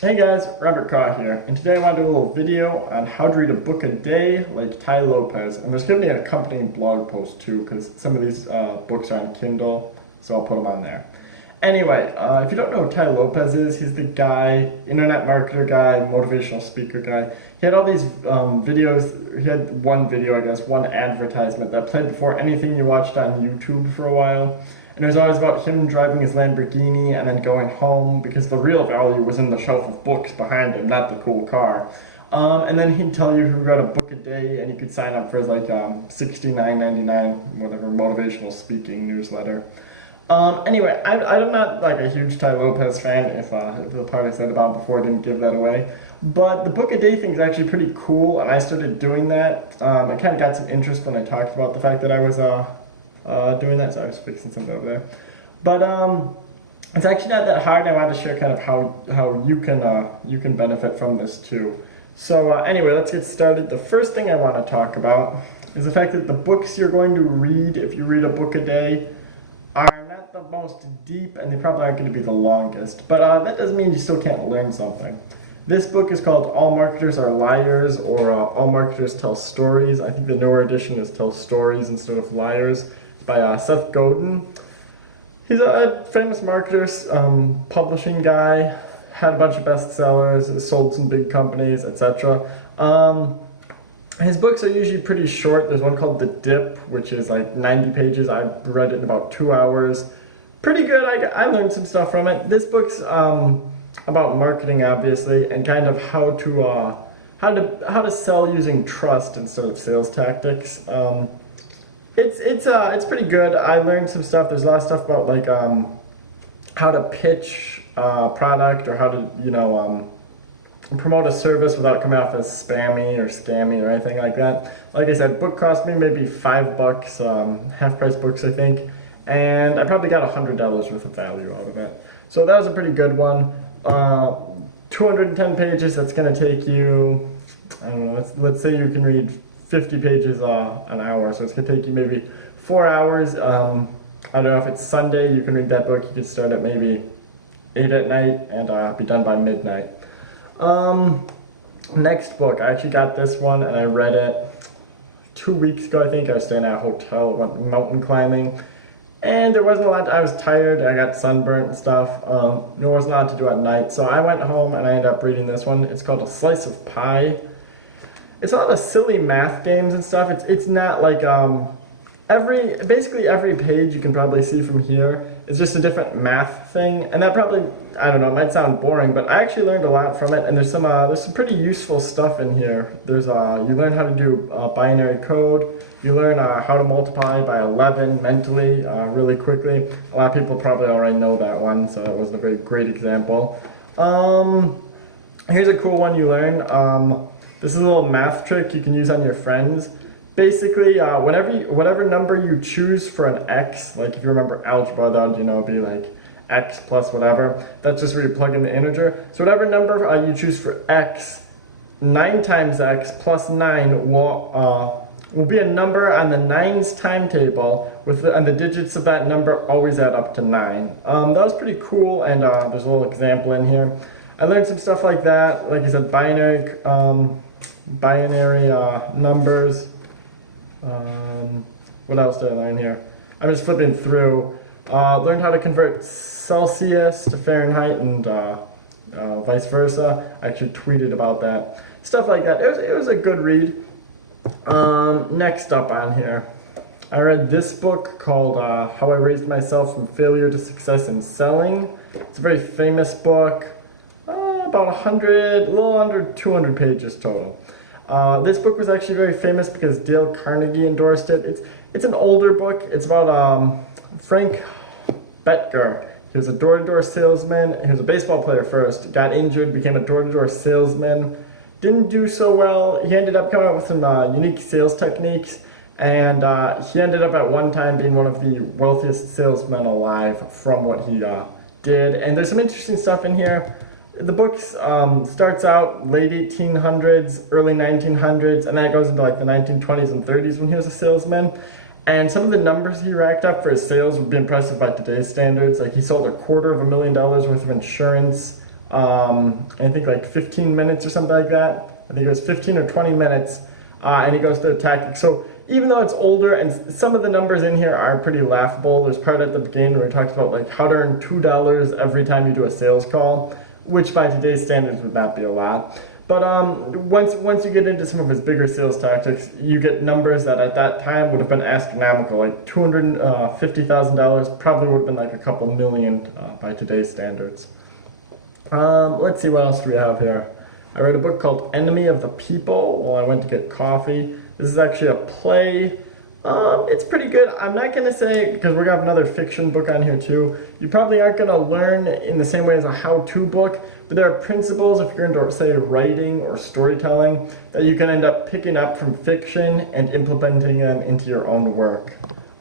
Hey guys, Robert Kaw here, and today I want to do a little video on how to read a book a day like Tai Lopez, and there's going to be an accompanying blog post too, because some of these books are on Kindle, so I'll put them on there. Anyway, if you don't know who Tai Lopez is, he's the guy, internet marketer guy, motivational speaker guy. He had all these videos, he had one video, I guess, one advertisement that played before anything you watched on YouTube for a while. And it was always about him driving his Lamborghini and then going home because the real value was in the shelf of books behind him, not the cool car. And then he'd tell you he read a book a day and you could sign up for his like $69.99, whatever, motivational speaking newsletter. Anyway, I'm not like a huge Tai Lopez fan, if the part I said about before didn't give that away. But the book a day thing is actually pretty cool, and I started doing that. I kind of got some interest when I talked about the fact that I was doing that, so I was fixing something over there. But it's actually not that hard, and I wanted to share kind of how you can benefit from this too. So anyway, let's get started. The first thing I want to talk about is the fact that the books you're going to read, if you read a book a day, are not the most deep, and they probably aren't going to be the longest. But that doesn't mean you still can't learn something. This book is called All Marketers Are Liars, or All Marketers Tell Stories. I think the newer edition is Tell Stories instead of Liars, by Seth Godin. He's a famous marketer, publishing guy, had a bunch of bestsellers, sold some big companies, etc. His books are usually pretty short. There's one called The Dip, which is like 90 pages. I read it in about 2 hours. Pretty good. I learned some stuff from it. This book's about marketing, obviously, and kind of how to sell using trust instead of sales tactics. It's pretty good. I learned some stuff. There's a lot of stuff about like how to pitch a product, or how to promote a service without coming off as spammy or scammy or anything like that. Like I said, book cost me maybe $5, half price books I think, and I probably got $100 worth of value out of it. So that was a pretty good one. 210 pages. That's going to take you, I don't know. Let's say you can read 50 pages an hour, so it's going to take you maybe 4 hours. I don't know, if it's Sunday, you can read that book. You could start at maybe 8 at night and be done by midnight. Next book, I actually got this one and I read it 2 weeks ago, I think. I was staying at a hotel, went mountain climbing, and there wasn't a lot. I was tired, I got sunburnt and stuff. There wasn't a lot to do at night, so I went home and I ended up reading this one. It's called A Slice of Pie. It's a lot of silly math games and stuff. It's not like basically every page you can probably see from here is just a different math thing, and that probably, I don't know, it might sound boring, but I actually learned a lot from it, and there's some pretty useful stuff in here. There's you learn how to do binary code. You learn how to multiply by 11 mentally really quickly. A lot of people probably already know that one, so that wasn't a very great example. Here's a cool one you learn. This is a little math trick you can use on your friends. Basically, whatever number you choose for an x, like if you remember algebra, that would be like x plus whatever. That's just where you plug in the integer. So whatever number you choose for x, 9 times x plus 9 will be a number on the nines timetable, and the digits of that number always add up to 9. That was pretty cool, and there's a little example in here. I learned some stuff like that. Like I said, binary numbers. What else did I learn here? I'm just flipping through. Learned how to convert Celsius to Fahrenheit and vice versa. I actually tweeted about that. Stuff like that. It was a good read. Next up on here, I read this book called How I Raised Myself from Failure to Success in Selling. It's a very famous book. About a little under 200 pages total. This book was actually very famous because Dale Carnegie endorsed it. It's an older book. It's about Frank Bettger. He was a door-to-door salesman. He was a baseball player first. Got injured, became a door-to-door salesman. Didn't do so well. He ended up coming up with some unique sales techniques, and he ended up at one time being one of the wealthiest salesmen alive from what he did. And there's some interesting stuff in here. The book starts out late 1800s, early 1900s, and then it goes into like the 1920s and 30s when he was a salesman. And some of the numbers he racked up for his sales would be impressive by today's standards. Like he sold $250,000 worth of insurance. I think like 15 minutes or something like that. I think it was 15 or 20 minutes, and he goes through the tactics. So even though it's older, and some of the numbers in here are pretty laughable, there's part at the beginning where he talks about like how to earn $2 every time you do a sales call, which by today's standards would not be a lot. But once you get into some of his bigger sales tactics, you get numbers that at that time would have been astronomical, like $250,000 probably would have been like a couple million by today's standards. Let's see, what else do we have here? I read a book called Enemy of the People while I went to get coffee. This is actually a play. It's pretty good. I'm not going to say, because we're going to have another fiction book on here too, you probably aren't going to learn in the same way as a how-to book, but there are principles, if you're into, say, writing or storytelling, that you can end up picking up from fiction and implementing them into your own work.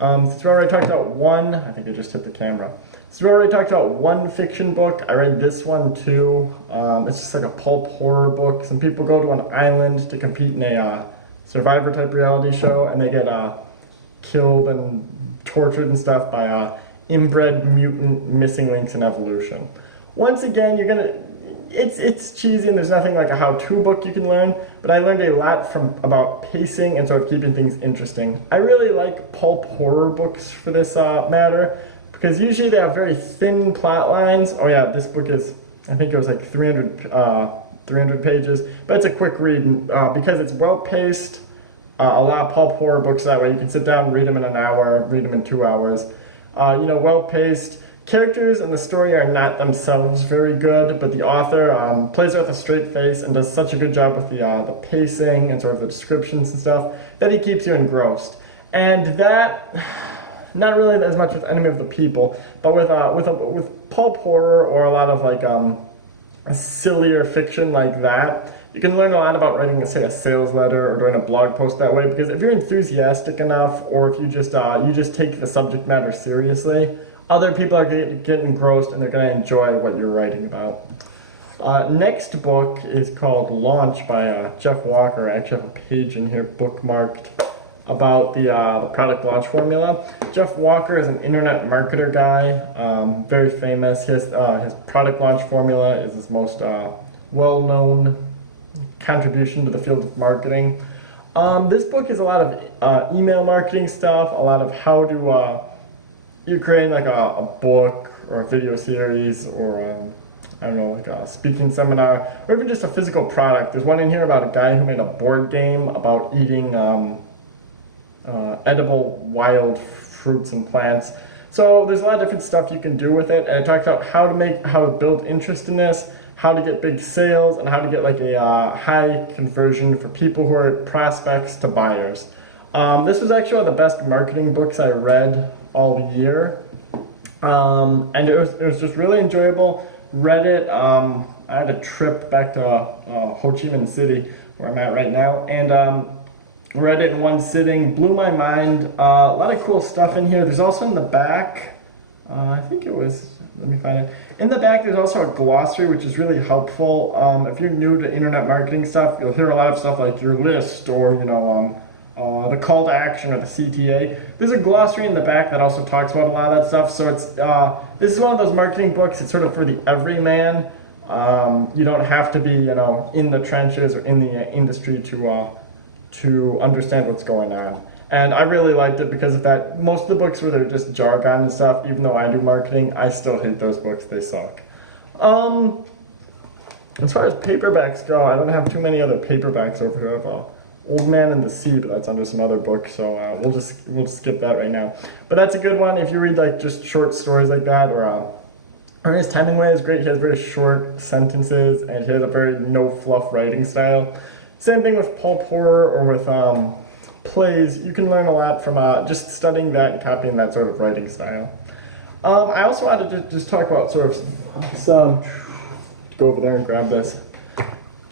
Since we already talked about one, I think I just hit the camera. Since we already talked about one fiction book, I read this one too. It's just like a pulp horror book. Some people go to an island to compete in a Survivor type reality show, and they get killed and tortured and stuff by inbred mutant missing links in evolution. Once again, it's cheesy and there's nothing like a how-to book you can learn, but I learned a lot about pacing and sort of keeping things interesting. I really like pulp horror books for this matter, because usually they have very thin plot lines. Oh yeah, this book is, I think it was like 300 pages, but it's a quick read because it's well-paced. A lot of pulp horror books that way. You can sit down and read them in an hour, read them in 2 hours. Well-paced. Characters and the story are not themselves very good, but the author plays it with a straight face and does such a good job with the pacing and sort of the descriptions and stuff that he keeps you engrossed. And that, not really as much with Enemy of the People, but with pulp horror or a lot of like sillier fiction like that, you can learn a lot about writing, say, a sales letter or doing a blog post that way, because if you're enthusiastic enough, or if you just take the subject matter seriously, other people are going to get engrossed and they're going to enjoy what you're writing about. Next book is called Launch by Jeff Walker. I actually have a page in here bookmarked about the product launch formula. Jeff Walker is an internet marketer guy, very famous. His product launch formula is his most well-known contribution to the field of marketing. This book is a lot of email marketing stuff, a lot of how to you create like a book or a video series or I don't know, like a speaking seminar, or even just a physical product. There's one in here about a guy who made a board game about eating edible wild fruits and plants. So there's a lot of different stuff you can do with it, and it talks about how to build interest in this, how to get big sales, and how to get like a high conversion for people who are prospects to buyers. This was actually one of the best marketing books I read all year, and it was just really enjoyable. Read it. I had a trip back to Ho Chi Minh City, where I'm at right now, and read it in one sitting. Blew my mind. A lot of cool stuff in here. There's also in the back, I think it was, let me find it. In the back there's also a glossary, which is really helpful. If you're new to internet marketing stuff, you'll hear a lot of stuff like your list, or the call to action, or the CTA. There's a glossary in the back that also talks about a lot of that stuff. So it's this is one of those marketing books. It's sort of for the everyman. You don't have to be in the trenches or in the industry to understand what's going on. And I really liked it because of that. Most of the books where they're just jargon and stuff, even though I do marketing, I still hate those books. They suck. As far as paperbacks go, I don't have too many other paperbacks over here. I have Old Man and the Sea, but that's under some other book, so we'll just skip that right now. But that's a good one if you read like just short stories like that, or Ernest Hemingway is great. He has very short sentences, and he has a very no-fluff writing style. Same thing with pulp horror or with plays. You can learn a lot from just studying that and copying that sort of writing style. I also wanted to just talk about sort of some, go over there and grab this,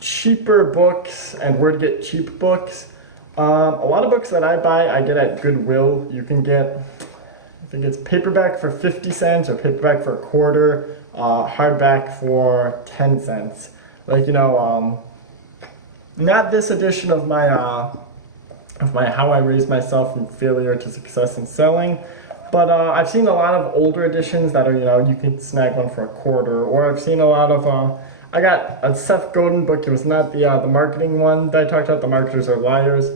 cheaper books and where to get cheap books. A lot of books that I buy, I get at Goodwill. You can get, I think it's paperback for 50 cents or paperback for a quarter, hardback for 10 cents. Like, not this edition of my How I Raised Myself from Failure to Success in Selling, But I've seen a lot of older editions that are, you can snag one for $1, or I've seen a lot of, I got a Seth Godin book. It was not the marketing one that I talked about, The Marketers Are Liars.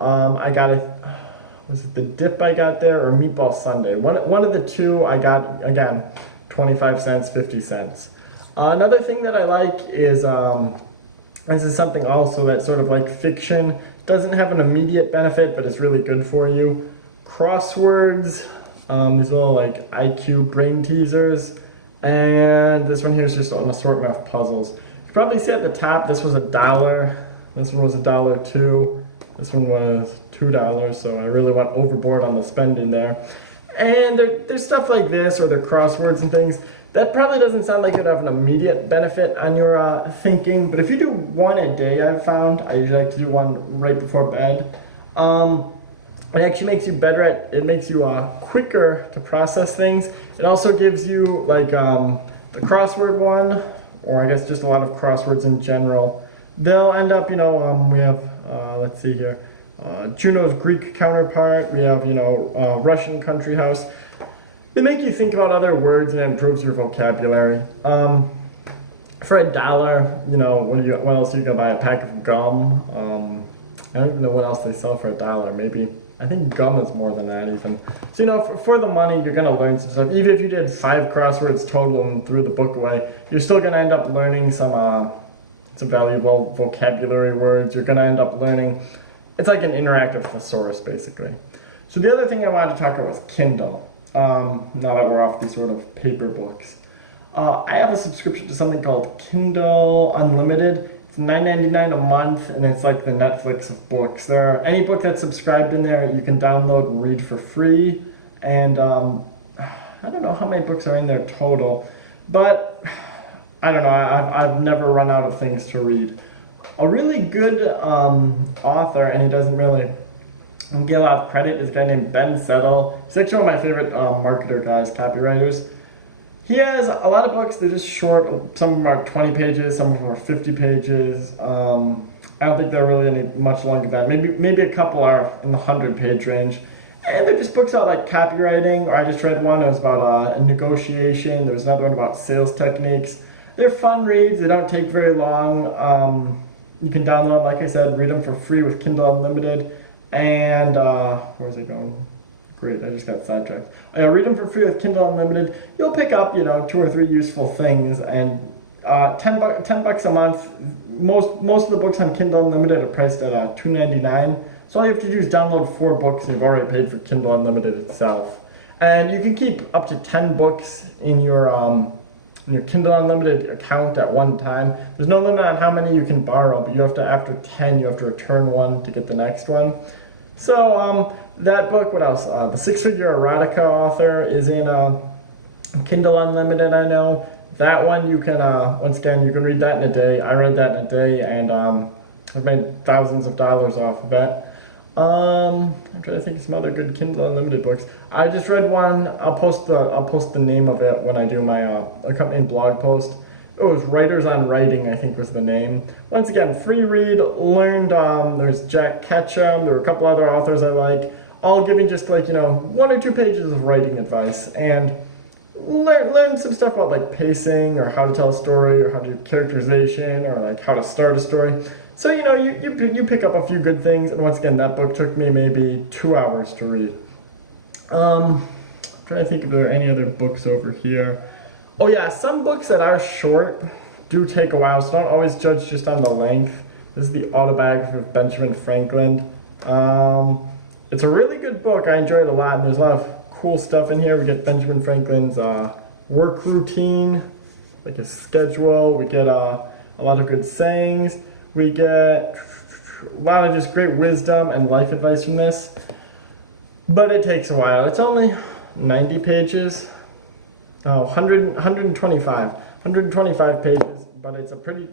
I got was it The Dip I got there, or Meatball Sunday? One of the two I got, again, 25 cents, 50 cents. Another thing that I like is, this is something also that's sort of like fiction. Doesn't have an immediate benefit, but it's really good for you. Crosswords, these little like IQ brain teasers. And this one here is just an assortment of puzzles. You can probably see at the top, this was $1. This one was $1 too. This one was $2, so I really went overboard on the spending there. And there's stuff like this, or their crosswords and things. That probably doesn't sound like it would have an immediate benefit on your thinking, but if you do one a day, I've found, I usually like to do one right before bed, it actually makes you better at, it makes you quicker to process things. It also gives you, like, the crossword one, or I guess just a lot of crosswords in general. They'll end up, we have, let's see here, Juno's Greek counterpart, we have, Russian country house. They make you think about other words and it improves your vocabulary. For $1, what else are you gonna buy? A pack of gum? I don't even know what else they sell for $1. Maybe, I think gum is more than that even. So for the money, you're gonna learn some stuff. Even if you did 5 crosswords total and threw the book away, you're still gonna end up learning some valuable vocabulary words. You're gonna end up learning. It's like an interactive thesaurus, basically. So the other thing I wanted to talk about was Kindle. Now that we're off these sort of paper books. I have a subscription to something called Kindle Unlimited. It's $9.99 a month, and it's like the Netflix of books. Any book that's subscribed in there, you can download and read for free. And I don't know how many books are in there total, but I don't know, I've never run out of things to read. A really good author, and he doesn't really get a lot of credit, is a guy named Ben Settle. He's actually one of my favorite marketer guys, copywriters. He has a lot of books. They're just short. Some of them are 20 pages, some of them are 50 pages. I don't think they're really any much longer than that. Maybe a couple are in the 100-page range. And they're just books about like copywriting, or I just read one that was about a negotiation. There was another one about sales techniques. They're fun reads. They don't take very long. You can download, like I said, read them for free with Kindle Unlimited. And, where's it going? Great, I just got sidetracked. Read them for free with Kindle Unlimited. You'll pick up, 2 or 3 useful things. And $10 a month. Most of the books on Kindle Unlimited are priced at $2.99. So all you have to do is download 4 books, and you've already paid for Kindle Unlimited itself. And you can keep up to 10 books in your Kindle Unlimited account at one time. There's no limit on how many you can borrow, but you have to, after 10, you have to return one to get the next one. So that book, what else? The Six-Figure Erotica author is in Kindle Unlimited, I know. That one you can, once again, you can read that in a day. I read that in a day, and I've made thousands of dollars off of it. I'm trying to think of some other good Kindle Unlimited books. I just read one. I'll post the name of it when I do my accompanying blog post. It was Writers on Writing, I think was the name. Once again, free read. Learned. There's Jack Ketchum. There were a couple other authors I like, all giving just like 1 or 2 pages of writing advice, and learn some stuff about like pacing, or how to tell a story, or how to do characterization, or like how to start a story. So you pick up a few good things, and once again, that book took me maybe 2 hours to read. I'm trying to think if there are any other books over here. Oh yeah, some books that are short do take a while, so don't always judge just on the length. This is the autobiography of Benjamin Franklin. It's a really good book. I enjoyed it a lot, and there's a lot of cool stuff in here. We get Benjamin Franklin's work routine, like his schedule. We get a lot of good sayings. We get a lot of just great wisdom and life advice from this. But it takes a while. It's only 90 pages. Oh, 125 pages, but it's a pretty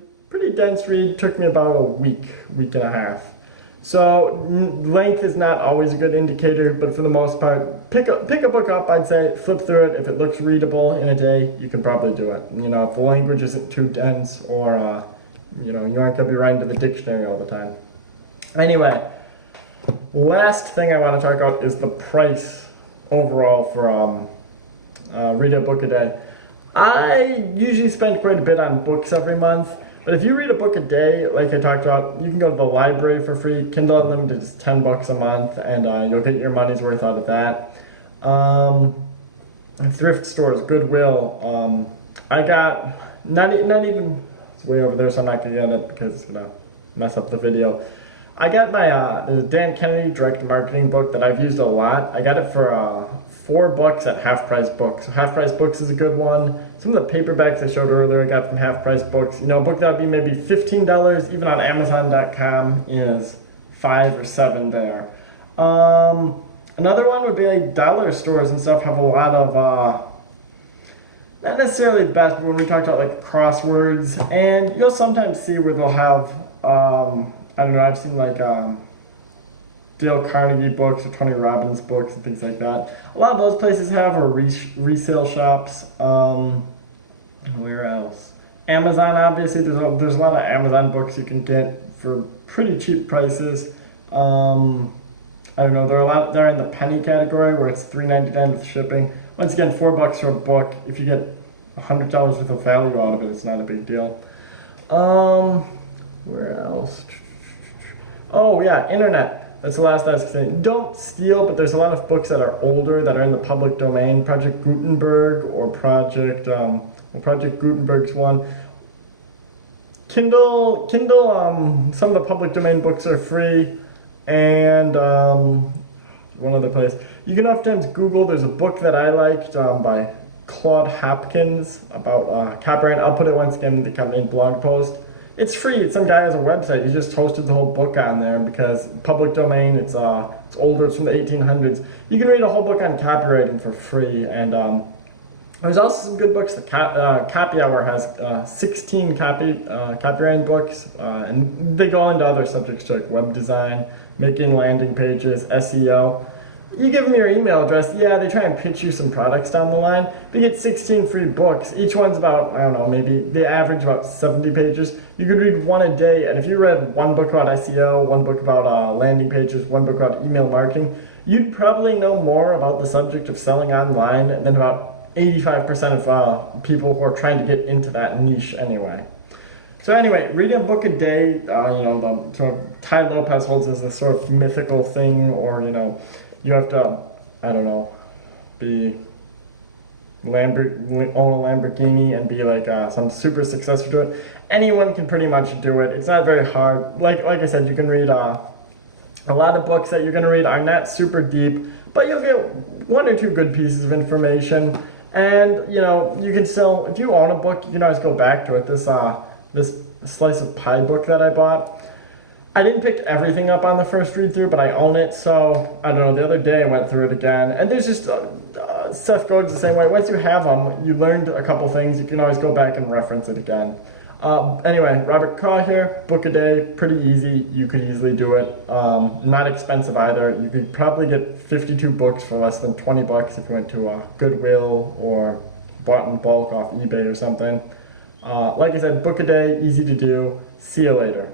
dense read. Took me about a week and a half. So length is not always a good indicator, but for the most part, pick a book up, I'd say, flip through it. If it looks readable in a day, you can probably do it. If the language isn't too dense, or you aren't going to be writing to the dictionary all the time. Anyway, last thing I want to talk about is the price. overall for read a book a day. I usually spend quite a bit on books every month, but if you read a book a day, like I talked about, you can go to the library for free. Kindle Unlimited is $10 a month, and you'll get your money's worth out of that. Thrift stores, Goodwill. I got not even. It's way over there, so I'm not gonna get it because it's gonna mess up the video. I got my the Dan Kennedy direct marketing book that I've used a lot. I got it for $4 at Half Price Books. So Half Price Books is a good one. Some of the paperbacks I showed earlier I got from Half Price Books. You know, a book that would be maybe $15, even on Amazon.com, is $5 or $7 there. Another one would be like dollar stores and stuff have a lot of, not necessarily the best, but when we talked about like crosswords, and you'll sometimes see where they'll have, I don't know, I've seen like Dale Carnegie books or Tony Robbins books and things like that. A lot of those places have, or resale shops. Where else? Amazon, obviously, there's a lot of Amazon books you can get for pretty cheap prices. I don't know, they're in the penny category where it's $3.99 with shipping. Once again, $4 for a book. If you get $100 worth of value out of it, it's not a big deal. Where else? Oh yeah, internet. That's the last I was saying. Don't steal, but there's a lot of books that are older that are in the public domain. Project Gutenberg or Project Gutenberg's one. Kindle, some of the public domain books are free. And one other place. You can oftentimes Google, there's a book that I liked by Claude Hopkins about copyright. I'll put it once again in the company blog post. It's free. Some guy has a website. He just hosted the whole book on there because public domain, it's older, it's from the 1800s. You can read a whole book on copywriting for free. And there's also some good books. The Copy Hour has 16 copywriting books, and they go into other subjects like web design, making landing pages, SEO. You give them your email address, yeah, they try and pitch you some products down the line. They get 16 free books. Each one's about, I don't know, maybe they average about 70 pages. You could read one a day, and if you read one book about SEO, one book about landing pages, one book about email marketing, you'd probably know more about the subject of selling online than about 85% of people who are trying to get into that niche anyway. So anyway, reading a book a day, Tai Lopez holds as a sort of mythical thing, or, you have to, I don't know, own a Lamborghini and be like some super successful to it. Anyone can pretty much do it. It's not very hard. Like I said, you can read a lot of books that you're going to read are not super deep, but you'll get one or two good pieces of information. And, you can still, if you own a book, you can always go back to it. This slice of pie book that I bought, I didn't pick everything up on the first read through, but I own it, so I don't know, the other day I went through it again, and there's just, Seth Godin's the same way. Once you have them, you learned a couple things, you can always go back and reference it again. Anyway, Robert Caw here, book a day, pretty easy, you could easily do it, not expensive either. You could probably get 52 books for less than $20 if you went to Goodwill or bought in bulk off eBay or something. Like I said, book a day, easy to do. See you later.